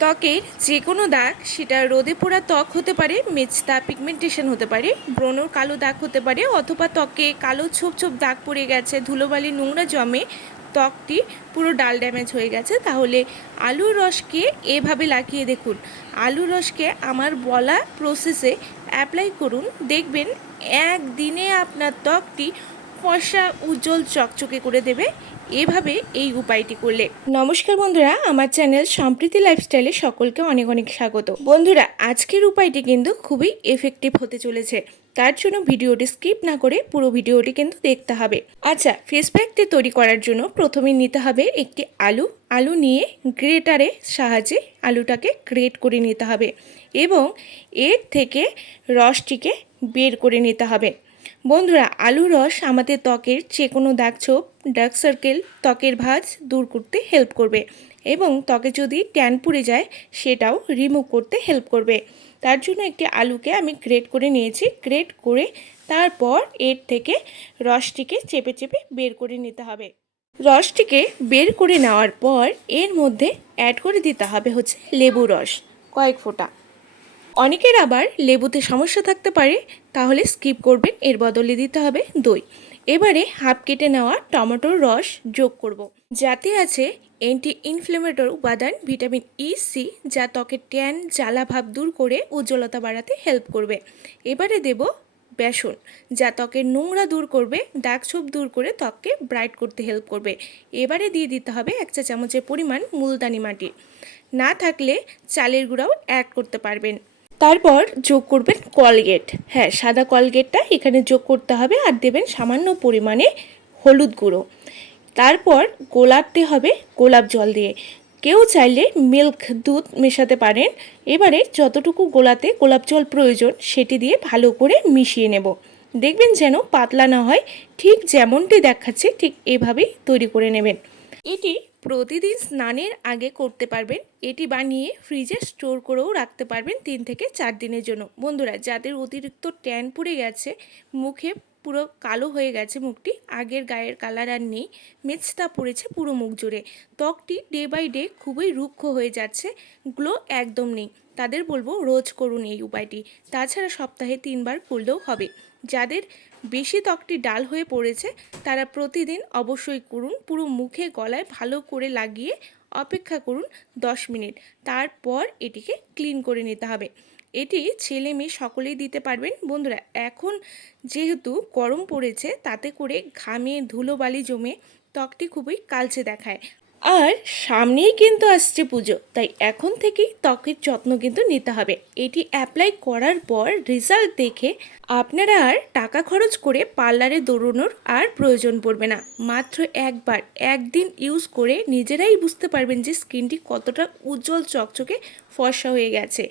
ত্বকের যে কোনো দাগ, সেটা রোদে পোড়া ত্বক হতে পারে, মেচতা পিগমেন্টেশন হতে পারে, ব্রণর কালো দাগ হতে পারে, অথবা ত্বকে কালো ছোপ ছোপ দাগ পড়ে গেছে, ধুলোবালি নোংরা জমে ত্বকটি পুরো ডাল ড্যামেজ হয়ে গেছে, তাহলে আলুর রসকে এভাবে লাগিয়ে দেখুন। আলুর রসকে আমার বলা প্রসেসে অ্যাপ্লাই করুন, দেখবেন একদিনে আপনার ত্বকটি ফর্সা উজ্জ্বল চকচকে করে দেবে এভাবে এই উপায়টি করলে। নমস্কার বন্ধুরা, আমার চ্যানেল সম্প্রীতি লাইফস্টাইলে সকলকে অনেক অনেক স্বাগত। বন্ধুরা, আজকের উপায়টি কিন্তু খুবই এফেক্টিভ হতে চলেছে, তার জন্য ভিডিওটি স্কিপ না করে পুরো ভিডিওটি কিন্তু দেখতে হবে। আচ্ছা, ফেস প্যাকটি তৈরি করার জন্য প্রথমে নিতে হবে একটি আলু নিয়ে গ্রেটারের সাহায্যে আলুটাকে গ্রেট করে নিতে হবে এবং এর থেকে রসটিকে বের করে নিতে হবে। বন্ধুরা, আলুর রস আমাদের ত্বকের যে কোনো দাগ ছোপ, ডার্ক সার্কেল, ত্বকের ভাঁজ দূর করতে হেল্প করবে এবং ত্বকে যদি ট্যান পুড়ে যায় সেটাও রিমুভ করতে হেল্প করবে। তার জন্য একটি আলুকে আমি গ্রেট করে নিয়েছি। গ্রেট করে তারপর এর থেকে রসটিকে চেপে চেপে বের করে নিতে হবে। রসটিকে বের করে নেওয়ার পর এর মধ্যে অ্যাড করে দিতে হবে হচ্ছে লেবু রস কয়েক ফোঁটা। অনেকের আবার লেবুতে সমস্যা থাকতে পারে, তাহলে স্কিপ করবেন, এর বদলে দিতে হবে দই। এবারে হাফ কেটে নেওয়া টমেটোর রস যোগ করব, যাতে আছে অ্যান্টি ইনফ্লেমেটরি উপাদান ভিটামিন সি, যা ত্বকের ট্যান জ্বালা ভাব দূর করে উজ্জ্বলতা বাড়াতে হেল্প করবে। এবারে দেব বেসন, যা ত্বকের নোংরা দূর করবে, দাগ ছোপ দূর করে ত্বককে ব্রাইট করতে হেল্প করবে। এবারে দিয়ে দিতে হবে 1 চা চামচের পরিমাণ মুলতানি মাটি, না থাকলে চালের গুঁড়াও অ্যাড করতে পারবেন। তারপর যোগ করবেন কলগেট, হ্যাঁ সাদা কলগেটটা এখানে যোগ করতে হবে, আর দেবেন সামান্য পরিমাণে হলুদ গুঁড়ো। তারপর গোলাতে হবে গোলাপ জল দিয়ে, কেউ চাইলে মিল্ক দুধ মেশাতে পারেন। এবারে যতটুকু গোলাতে গোলাপ জল প্রয়োজন সেটি দিয়ে ভালো করে মিশিয়ে নেব। দেখবেন যেন পাতলা না হয়, ঠিক যেমনটি দেখাচ্ছে ঠিক এভাবেই তৈরি করে নেবেন। এটি প্রতিদিন স্নানের আগে করতে পারবেন। এটি বানিয়ে ফ্রিজে স্টোর করেও রাখতে পারবেন 3 থেকে 4 দিনের জন্য। বন্ধুরা, যাদের অতিরিক্ত ট্যান পড়ে গেছে, মুখে পুরো কালো হয়ে গেছে, মুখটি আগের গায়ের কালার আর নেই, মেচতা পড়েছে পুরো মুখ জুড়ে, ত্বকটি ডে বাই ডে খুবই রুক্ষ হয়ে যাচ্ছে, গ্লো একদম নেই, তাদের বলবো রোজ করুন এই উপায়টি। তাছাড়া সপ্তাহে 3 বার করলেও হবে। যাদের বেশি ত্বকটি ডাল হয়ে পড়েছে তারা প্রতিদিন অবশ্যই করুন। পুরো মুখে গলায় ভালো করে লাগিয়ে অপেক্ষা করুন 10 মিনিট, তারপর এটিকে ক্লিন করে নিতে হবে। এটি ছেলে মেয়ে সকলেই দিতে পারবেন। বন্ধুরা, এখন যেহেতু গরম পড়েছে, তাতে করে ঘামে ধুলোবালি জমে ত্বকটি খুবই কালচে দেখায়, আর সামনেই কিন্তু আসছে পুজো, তাই এখন থেকেই ত্বকের যত্ন কিন্তু নিতে হবে। এটি অ্যাপ্লাই করার পর রেজাল্ট দেখে আপনারা আর টাকা খরচ করে পার্লারে দৌড়ানোর আর প্রয়োজন পড়বে না। মাত্র একবার একদিন ইউজ করে নিজেরাই বুঝতে পারবেন যে স্কিনটি কতটা উজ্জ্বল চকচকে ফর্সা হয়ে গেছে।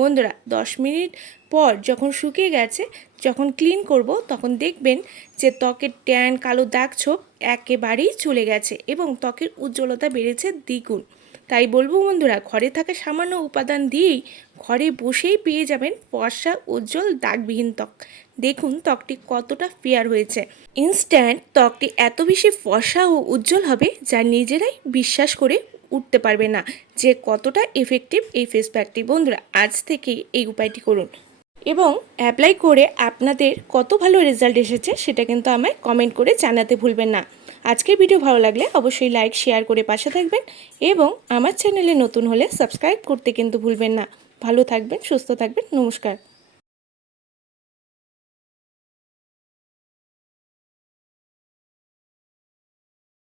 বন্ধুরা, 10 মিনিট পর যখন শুকিয়ে গেছে, যখন ক্লিন করব, তখন দেখবেন যে ত্বকের ট্যান কালো দাগ ছোপ একেবারেই চলে গেছে এবং ত্বকের উজ্জ্বলতা বেড়েছে দ্বিগুণ। তাই বলবো বন্ধুরা, ঘরে থাকা সামান্য উপাদান দিয়েই ঘরে বসেই পেয়ে যাবেন ফর্সা উজ্জ্বল দাগবিহীন ত্বক। দেখুন ত্বকটি কতটা ফেয়ার হয়েছে। ইনস্ট্যান্ট ত্বকটি এত বেশি ফর্সা ও উজ্জ্বল হবে যা নিজেরাই বিশ্বাস করে উঠতে পারবে না যে কতটা এফেক্টিভ এই ফেস প্যাকটি। বন্ধুরা, আজ থেকেই এই উপায়টি করুন এবং অ্যাপ্লাই করে আপনাদের কত ভালো রেজাল্ট এসেছে সেটা কিন্তু আমায় কমেন্ট করে জানাতে ভুলবেন না। আজকের ভিডিও ভালো লাগলে অবশ্যই লাইক শেয়ার করে পাশে থাকবেন এবং আমার চ্যানেলে নতুন হলে সাবস্ক্রাইব করতে কিন্তু ভুলবেন না। ভালো থাকবেন, সুস্থ থাকবেন, নমস্কার।